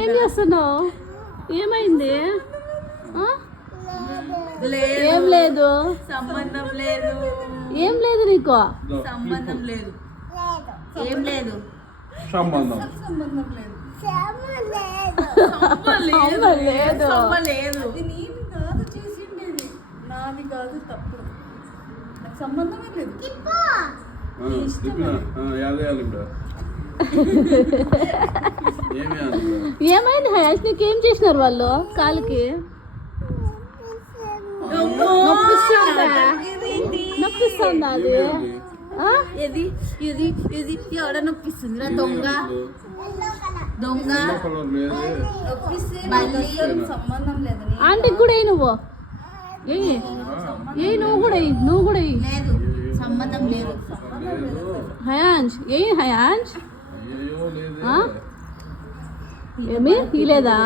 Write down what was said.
ఏం చేస్తున్నావు? ఏమైంది? ఏం లేదు. సంబంధం లేదు. ఏం లేదు నీకు? సంబంధం లేదు. ఏం లేదు. సంబంధం లేదు. నాది కాదు తప్పు. నాకు సంబంధమే లేదు. ఏమైంది హయాష్? నీకు ఏం చేసినారు వాళ్ళు? కాలుకి నొప్పిస్తుందా? అది ఇది ఇది ఇది ఎవడ నొప్పిస్తుంది రా? దొంగ దొంగ సంబంధం లేదు. ఆంటీకి కూడా నువ్వు నువ్వు కూడా లేదు. సంబంధం లేదు. హయాన్ష్ హయాన్ష్ ఏమి ఇలేదా?